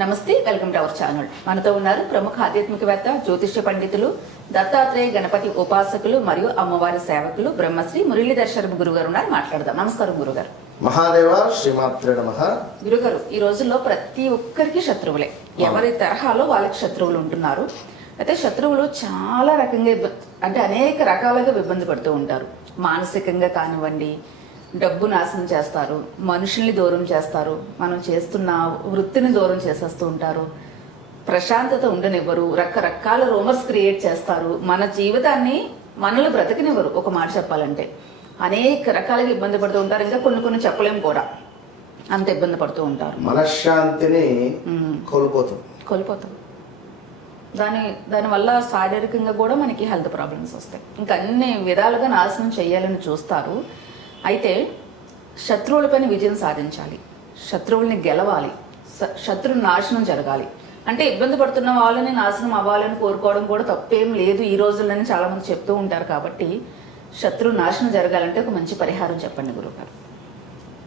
నమస్తే, welcome to our channel. మనతో ఉన్నారు ప్రముఖ ఆధ్యాత్మికవేత్త, జ్యోతిష్య పండితులు, దత్తాత్రేయ గణపతి ఉపాసకులు మరియు అమ్మవారి సేవకులు బ్రహ్మశ్రీ మురళీధర్ శర్మ గురుగారు ఉన్నారు. మాట్లాడదాం. నమస్కారం గురుగారు. మహాదేవ శ్రీమాత్రే నమః. గురుగారు, ఈ రోజుల్లో ప్రతి ఒక్కరికి శత్రువులే, ఎవరి తరహాలో వాళ్ళకి శత్రువులు ఉంటున్నారు. అయితే శత్రువులు చాలా రకంగా అంటే అనేక రకాలుగా ఇబ్బంది పడుతూ ఉంటారు. మానసికంగా కానివ్వండి, డబ్బు నాశనం చేస్తారు, మనుషుల్ని దూరం చేస్తారు, మనం చేస్తున్న వృత్తిని దూరం చేసేస్తూ ఉంటారు, ప్రశాంతత ఉండనివ్వరు, రకరకాల రూమర్స్ క్రియేట్ చేస్తారు, మన జీవితాన్ని మనల్ని బ్రతకనివ్వరు. ఒక మాట చెప్పాలంటే అనేక రకాలుగా ఇబ్బంది పడుతూ ఉంటారు. ఇంకా కొన్ని చెప్పలేము కూడా, అంత ఇబ్బంది పడుతూ ఉంటారు. మనశ్శాంతిని కోల్పోతాం. దానివల్ల శారీరకంగా కూడా మనకి హెల్త్ ప్రాబ్లమ్స్ వస్తాయి. ఇంకా అన్ని విధాలుగా నాశనం చేయాలని చూస్తారు. అయితే శత్రువులపైన విజయం సాధించాలి, శత్రువుల్ని గెలవాలి, శత్రు నాశనం జరగాలి అంటే ఇబ్బంది పడుతున్న వాళ్ళని నాశనం అవ్వాలని కోరుకోవడం కూడా తప్పేం లేదు. ఈ రోజుల్లోనే చాలా మంది చెప్తూ ఉంటారు. కాబట్టి శత్రు నాశనం జరగాలంటే ఒక మంచి పరిహారం చెప్పండి గురుగారు.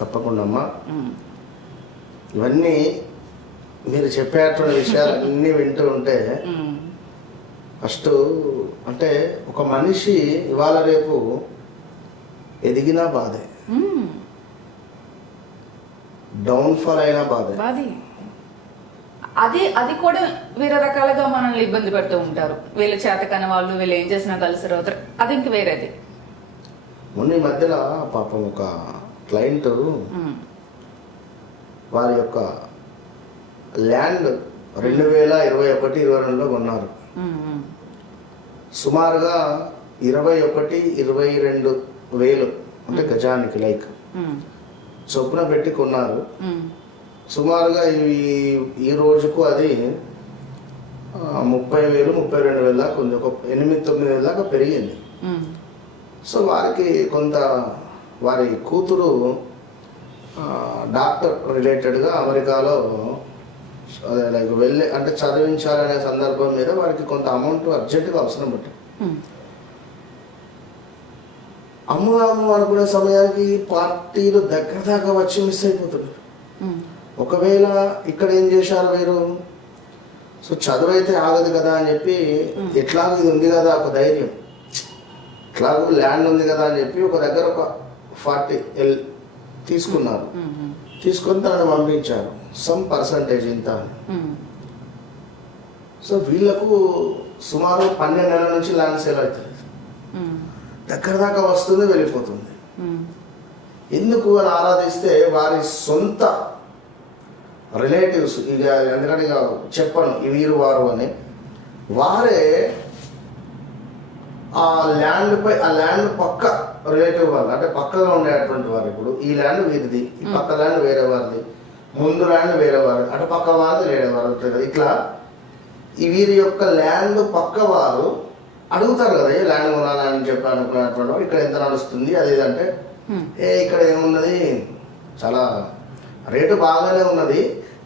తప్పకుండా అమ్మా. ఇవన్నీ మీరు చెప్పేటువంటి విషయాలు అన్ని వింటూ ఉంటే ఫస్ట్ అంటే ఒక మనిషి ఇవాళ రేపు ఎదిగినా బాధే, డౌన్ఫాల్ అయినా బాధే. అది కూడా వేరే రకాలుగా మనల్ని ఇబ్బంది పెడుతూ ఉంటారు. వీళ్ళ చేతకాని వాళ్ళు, వీళ్ళు ఏం చేసినా కలిసి అవుతారు, అది ఇంక వేరేది. మొన్న మధ్యలో పాపం ఒక క్లయింట్ వారి యొక్క ల్యాండ్ 2021-22లో కొన్నారు. సుమారుగా 21-22 వేలు అంటే గజానికి లైక్ చొప్పున పెట్టి కొన్నారు. సుమారుగా ఈ రోజుకు అది 30,000-32,000 దాకా ఉంది. ఒక 8-9 దాకా పెరిగింది. సో వారికి కొంత వారి కూతురు డాక్టర్ రిలేటెడ్గా అమెరికాలో లైక్ వెళ్ళి అంటే చదివించాలనే సందర్భం మీద వారికి కొంత అమౌంట్ అర్జెంటుగా అవసరం పట్టింది. అమ్ముదాము అనుకునే సమయానికి పార్టీలు దగ్గర దాకా వచ్చి మిస్ అయిపోతున్నారు. ఒకవేళ ఇక్కడ ఏం చేశారు మీరు, సో చదువు అయితే ఆగదు కదా అని చెప్పి, ఎట్లాగో ఇది ఉంది కదా ఒక ధైర్యం, ఎట్లాగో ల్యాండ్ ఉంది కదా అని చెప్పి ఒక దగ్గర ఒక 40L తీసుకున్నారు. తీసుకొని తనను పంపించారు, సమ్ పర్సంటేజ్ ఇంత. సో వీళ్ళకు సుమారు 12 నెలల నుంచి ల్యాండ్ సేల్ అవుతుంది, దగ్గర దాకా వస్తుంది, వెళ్ళిపోతుంది. ఎందుకు అని ఆరాధిస్తే వారి సొంత రిలేటివ్స్, ఇక ఎందుకంటే ఇక చెప్పను ఈ వీరు వారు అని, వారే ఆ ల్యాండ్ పక్క రిలేటివ్ వాళ్ళు అంటే పక్కగా ఉండేటువంటి వారు. ఇప్పుడు ఈ ల్యాండ్ వీరిది, ఈ పక్క ల్యాండ్ వేరే వారిది, ముందు ల్యాండ్ వేరే వారు, అటు పక్క వారిది వేరే వారు ఉంటుంది కదా. ఇట్లా ఈ వీరి యొక్క ల్యాండ్ పక్క వారు అడుగుతారు కదా, ఏ ల్యాండ్ కొనాలని చెప్పి అనుకున్నటువంటి వారు, ఇక్కడ ఎంత నడుస్తుంది అది ఇదంటే, ఇక్కడ ఏమున్నది, చాలా రేటు బాగానే ఉన్నది,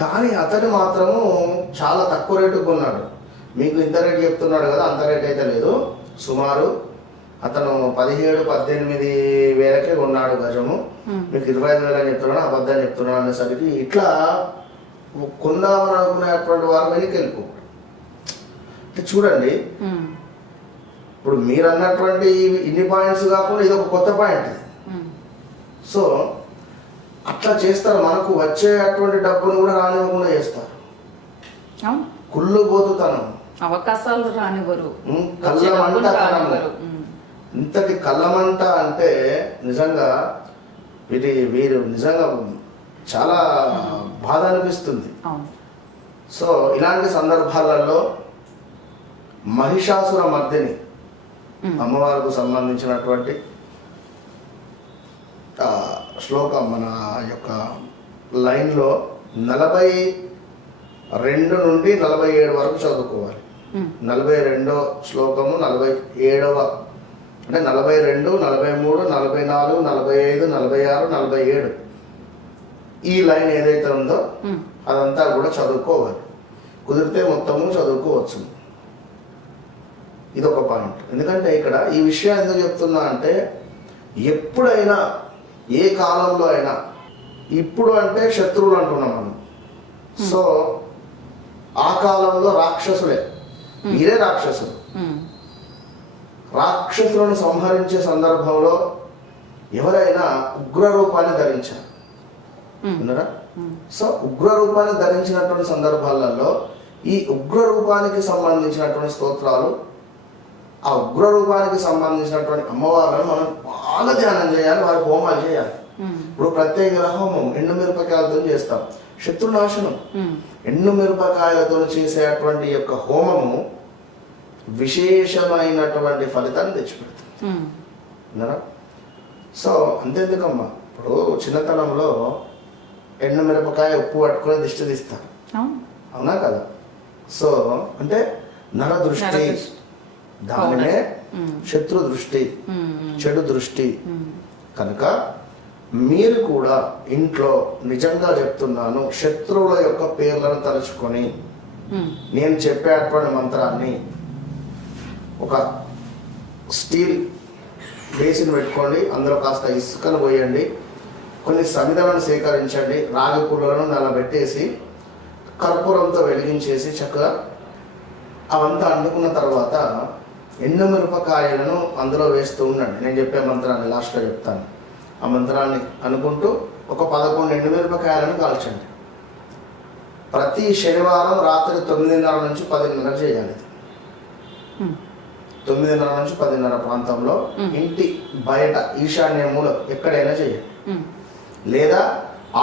కానీ అతను మాత్రము చాలా తక్కువ రేటుకు కొన్నాడు. మీకు ఇంత రేటు చెప్తున్నాడు కదా, అంత రేట్ అయితే లేదు, సుమారు అతను 17-18 వేలకే కొన్నాడు గజము, మీకు 25,000 అని చెప్తున్నాడు, అబద్ధం చెప్తున్నాడు అనేసరికి ఇట్లా కొందామని అనుకునేటువంటి వారు వెనక్కి వెళ్ళిపోతారు. అంటే చూడండి, ఇప్పుడు మీరు అన్నటువంటి ఇన్ని పాయింట్స్ కాకుండా ఇది ఒక కొత్త పాయింట్. సో అట్లా చేస్తారు, మనకు వచ్చేటువంటి డబ్బును కూడా రానివ్వకుండా చేస్తారు. కుళ్ళు పోతుతనం, అవకాశాలు రానివ్వరు, కళ్ళమంట. ఇంతటి కళ్ళమంట అంటే నిజంగా వీరు నిజంగా చాలా బాధ అనిపిస్తుంది. సో ఇలాంటి సందర్భాలలో మహిషాసుర మర్దిని అమ్మవారికి సంబంధించినటువంటి శ్లోకం మన యొక్క లైన్లో 42 నుండి 47 వరకు చదువుకోవాలి. 42వ శ్లోకము, 47వ అంటే 42, 43, 44, 45, 46, 47 ఈ లైన్ ఏదైతే ఉందో అదంతా కూడా చదువుకోవాలి. కుదిరితే మొత్తము చదువుకోవచ్చు. ఇదొక పాయింట్. ఎందుకంటే ఇక్కడ ఈ విషయం ఎందుకు చెప్తున్నా అంటే, ఎప్పుడైనా ఏ కాలంలో అయినా, ఇప్పుడు అంటే శత్రువులు అంటున్నాం మనం. సో ఆ కాలంలో రాక్షసులే, మీరే రాక్షసులు. రాక్షసులను సంహరించే సందర్భంలో ఎవరైనా ఉగ్ర రూపాన్ని ధరించారు విన్నారా? సో ఉగ్ర రూపాన్ని ధరించినటువంటి సందర్భాలలో ఈ ఉగ్ర రూపానికి సంబంధించినటువంటి స్తోత్రాలు, ఆ ఉగ్ర రూపానికి సంబంధించినటువంటి అమ్మవార్లను మనం బాగా ధ్యానం చేయాలి, వారి హోమాలు చేయాలి. ఇప్పుడు ప్రత్యేక హోమం ఎండు మిరపకాయలతో చేస్తాం, శత్రునాశనం. ఎండు మిరపకాయలతో చేసేటువంటి యొక్క హోమము విశేషమైనటువంటి ఫలితాన్ని తెచ్చిపెడుతుంది విన్నారా? సో అంతేందుకమ్మా, ఇప్పుడు చిన్నతనంలో ఎండు మిరపకాయ ఉప్పు పట్టుకుని దిష్టి తీస్తారు, అవునా కదా? సో అంటే నర దృష్టి, దానినే శత్రు దృష్టి, చెడు దృష్టి. కనుక మీరు కూడా ఇంట్లో నిజంగా చెప్తున్నాను, శత్రువుల యొక్క పేర్లను తలుచుకొని నేను చెప్పేటువంటి మంత్రాన్ని ఒక స్టీల్ బేసిన్ పెట్టుకోండి, అందులో కాస్త ఇసుకను పోయండి, కొన్ని సమిధలను సేకరించండి, రాగి పుల్లలను నల్లబెట్టేసి కర్పూరంతో వెలిగించేసి చక్కగా అవంతా అంటుకున్న తర్వాత ఎండు మిరపకాయలను అందులో వేస్తూ ఉండండి. నేను చెప్పే మంత్రాన్ని లాస్ట్లో చెప్తాను. ఆ మంత్రాన్ని అనుకుంటూ ఒక 11 ఎండు మిరపకాయలను కాల్చండి. ప్రతి శనివారం రాత్రి 9:30 నుంచి 10:30 చేయాలి. 9:30 నుంచి 10:30 ప్రాంతంలో ఇంటి బయట ఈశాన్య మూలం ఎక్కడైనా చేయండి, లేదా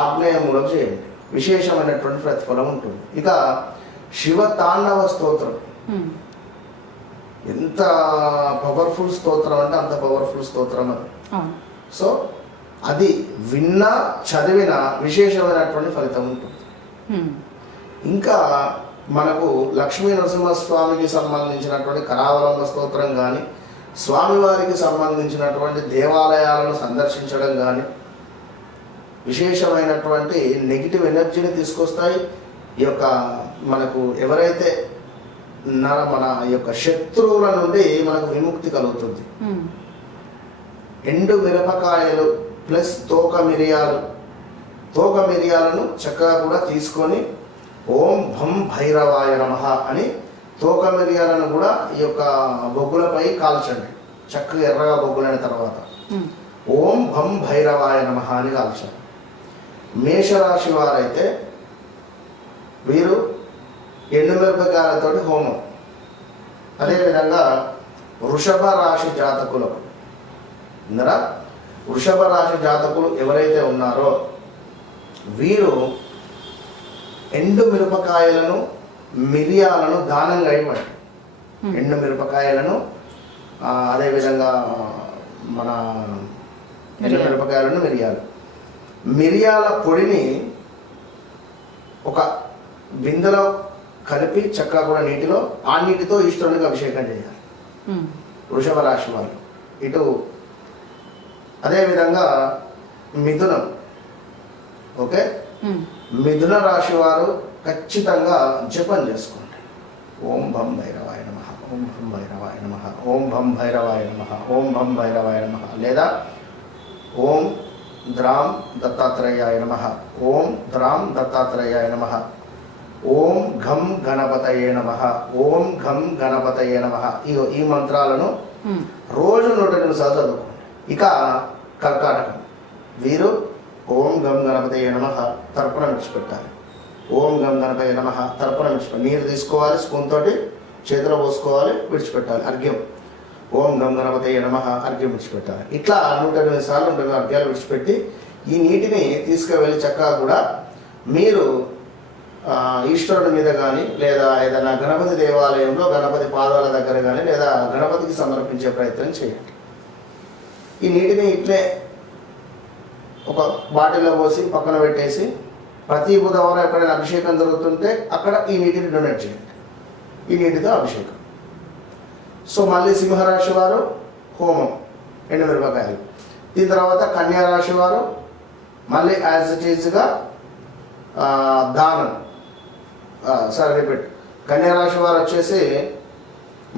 ఆగ్నేయ మూలం చేయండి. విశేషమైనటువంటి ప్రతిఫలం ఉంటుంది. ఇక శివ తాండవ స్తోత్రం ఎంత పవర్ఫుల్ స్తోత్రం అంటే అంత పవర్ఫుల్ స్తోత్రం అది. సో అది విన్నా చదివిన విశేషమైనటువంటి ఫలితం ఉంటుంది. ఇంకా మనకు లక్ష్మీ నరసింహస్వామికి సంబంధించినటువంటి కరావలంబ స్తోత్రం కానీ, స్వామివారికి సంబంధించినటువంటి దేవాలయాలను సందర్శించడం కానీ విశేషమైనటువంటి నెగిటివ్ ఎనర్జీని తీసుకొస్తాయి. ఈ యొక్క మనకు ఎవరైతే మన యొక్క శత్రువుల నుండి మనకు విముక్తి కలుగుతుంది. ఎండు మిరపకాయలు ప్లస్ తోక మిరియాలను చక్కగా కూడా తీసుకొని ఓం భం భైరవాయ నమః అని తోక మిరియాలను కూడా ఈ యొక్క బొగ్గులపై కాల్చండి. చక్కగా ఎర్రగా బొగ్గులైన తర్వాత ఓం భం భైరవాయ నమః అని కాల్చండి. మేషరాశి వారైతే వీరు ఎండుమిరపకాయలతో హోమం. అదేవిధంగా వృషభ రాశి జాతకులకు విన్నరా? వృషభ రాశి జాతకులు ఎవరైతే ఉన్నారో వీరు ఎండు మిరపకాయలను మిరియాలను దానంగా ఇవ్వండి. ఎండు మిరపకాయలను అదేవిధంగా మన ఎండు మిరపకాయలను మిరియాల పొడిని ఒక బిందెలో కలిపి చక్కగా కూడా నీటిలో, ఆ నీటితో ఈశ్వరునికి అభిషేకం చేయాలి వృషభ రాశి వాళ్ళు. ఇటు అదేవిధంగా మిథునం, ఓకే, మిథున రాశి వారు ఖచ్చితంగా జపం చేసుకోండి. ఓం భం భైరవాయ నమః, ఓం భం భైరవాయ నమః, ఓం భం భైరవాయ నమః, ఓం భం భైరవాయ నమః, లేదా ఓం ద్రాం దత్తాత్రేయాయ నమః, ఓం ద్రాం దత్తాత్రేయాయ నమః, ఓం ఘం గణపతయే నమః, ఓం ఘం గణపతయే నమః. ఈ మంత్రాలను రోజు 108 సార్లు చదువుకోండి. ఇక కర్కాటకం వీరు ఓం గం గణపతయే నమః తర్పణ విడిచిపెట్టాలి. ఓం గం గణపతయే నమః తర్పణ విడిచిపెట్టాలి. నీరు తీసుకోవాలి, స్పూన్ తోటి చేతిలో పోసుకోవాలి, విడిచిపెట్టాలి. అర్ఘ్యం ఓం గం గణపతయే నమః అర్ఘ్యం విడిచిపెట్టాలి. ఇట్లా 108 సార్లు 108 అర్ఘ్యాలు విడిచిపెట్టి ఈ నీటిని తీసుకువెళ్ళి చక్కగా కూడా మీరు ఈశ్వరుడి మీద కానీ, లేదా ఏదైనా గణపతి దేవాలయంలో గణపతి పాదాల దగ్గర కానీ, లేదా గణపతికి సమర్పించే ప్రయత్నం చేయండి. ఈ నీటిని ఇట్లే ఒక బాటిల్లో పోసి పక్కన పెట్టేసి ప్రతి బుధవారం ఎక్కడైనా అభిషేకం జరుగుతుంటే అక్కడ ఈ నీటిని డొనేట్ చేయండి. ఈ నీటితో అభిషేకం. సో మళ్ళీ సింహరాశి వారు హోమం ఎండుమిరపకాయలు. దీని తర్వాత కన్యా రాశి వారు మళ్ళీ యాజ్ ఇట్ ఈజ్గా దానం. Sorry repeat. కన్యా రాశి వారు వచ్చేసి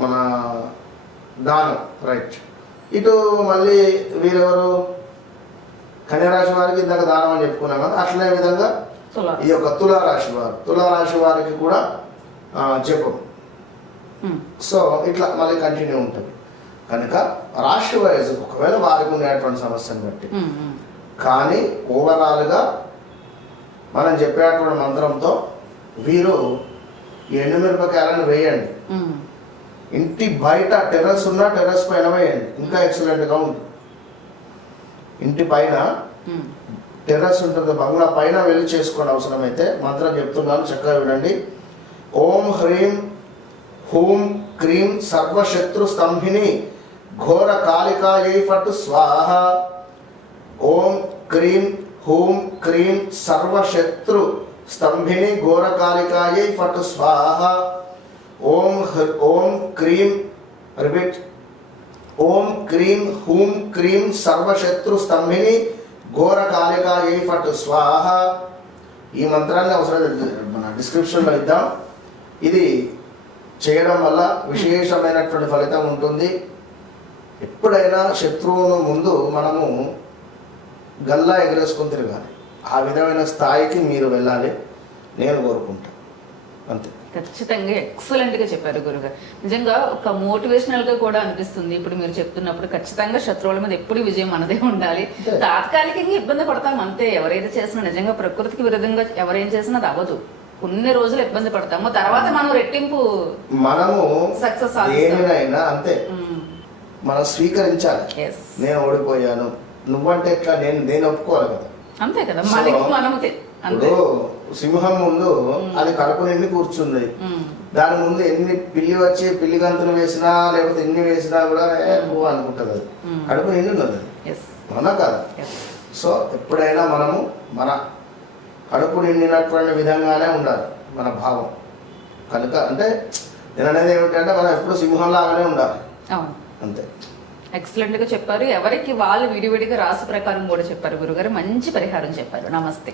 మన దానం, రైట్. ఇటు మళ్ళీ వీరెవరు? కన్యా రాశి వారికి ఇందాక దానం అని చెప్పుకున్నాం కదా. అట్లనే విధంగా ఈ యొక్క తులారాశి వారు, తులారాశి వారికి కూడా జపం. ఉమ్, సో ఇట్లా మళ్ళీ కంటిన్యూ ఉంటుంది. కనుక రాశి వైజ్ ఒకవేళ వారికి ఉండేటువంటి సమస్యను బట్టి, ఉమ్, ఉమ్. కానీ ఓవరాల్గా మనం చెప్పేటువంటి మంత్రంతో వీరు ఈ ఎండుమిరపకాయలను వేయండి. ఉమ్, ఇంటి బయట టెర్రస్ ఉన్న టెర్రస్ పైన వేయండి, ఇంకా ఎక్సలెంట్గా ఉంటుంది. ఇంటి పైన ఉమ్. టెర్రస్ ఉంటుంది, బంగ్లా పైన వెళ్ళి చేసుకోండి. అవసరమైతే మంత్రం చెప్తున్నాను, చక్కగా వినండి. ఓం హ్రీం హూం క్రీం సర్వశత్రు స్తంభిని ఘోర కాళికాయై ఫట్ స్వాహ. ఓం క్రీం హూం క్రీం సర్వశత్రు స్తంభిని ఘోర కాళికాయై ఫట్ స్వాహ. ఓం క్రీం రిపీట్. ఓం క్రీం హూం క్రీం సర్వశత్రు స్తంభిని ఘోర కాళికాయై ఫట్ స్వాహ. ఈ మంత్రాన్ని అవసరం మన డిస్క్రిప్షన్లో ఇద్దాం. ఇది చేయడం వల్ల విశేషమైనటువంటి ఫలితం ఉంటుంది. ఎప్పుడైనా శత్రువును ముందు మనము గల్లా ఎగరేసుకొని తిరగాలి. ఆ విధమైన స్థాయికి మీరు వెళ్ళాలి, నేను కోరుకుంటాను. అంతే. ఖచ్చితంగా ఎక్సలెంట్ గా చెప్పారు గురుగారు. నిజంగా ఒక మోటివేషనల్ గా కూడా అనిపిస్తుంది. ఇప్పుడు మీరు చెప్తున్నప్పుడు ఖచ్చితంగా శత్రువుల మీద ఎప్పుడు విజయం మనదే ఉండాలి. తాత్కాలికంగా ఇబ్బంది పడతాం అంతే. ఎవరైతే చేసినా నిజంగా ప్రకృతికి విరుద్ధంగా ఎవరేం చేసినా అది అవ్వదు. కొన్ని రోజులు ఇబ్బంది పడతాము, తర్వాత మనం రెట్టింపు మనము సక్సెస్ ఏమైనా అంతే, మనం స్వీకరించాలి. నేను ఓడిపోయాను, నువ్వంటే ఎట్లా, నేను ఒప్పుకోవాలి కదా. అంతే కదా, మనకి మనం ఇప్పుడు సింహం ముందు అది కడుపు నిండి కూర్చుంది. దాని ముందు ఎన్ని పిల్లి వచ్చి పిల్లి గంతులు వేసినా లేకపోతే ఎన్ని వేసినా కూడా అనుకుంటుంది. అది కడుపు నిండి ఉన్నది, అవునా కాదు? సో ఎప్పుడైనా మనము మన కడుపు నిండినటువంటి విధంగానే ఉండాలి మన భావం. కనుక అంటే నేను అనేది ఏమిటంటే మనం ఎప్పుడు సింహంలాగానే ఉండాలి, అంతే. ఎక్సలెంట్ గా చెప్పారు. ఎవరికి వాళ్ళు విడివిడిగా రాశి ప్రకారం కూడా చెప్పారు గురుగారు. మంచి పరిహారం చెప్పారు. నమస్తే.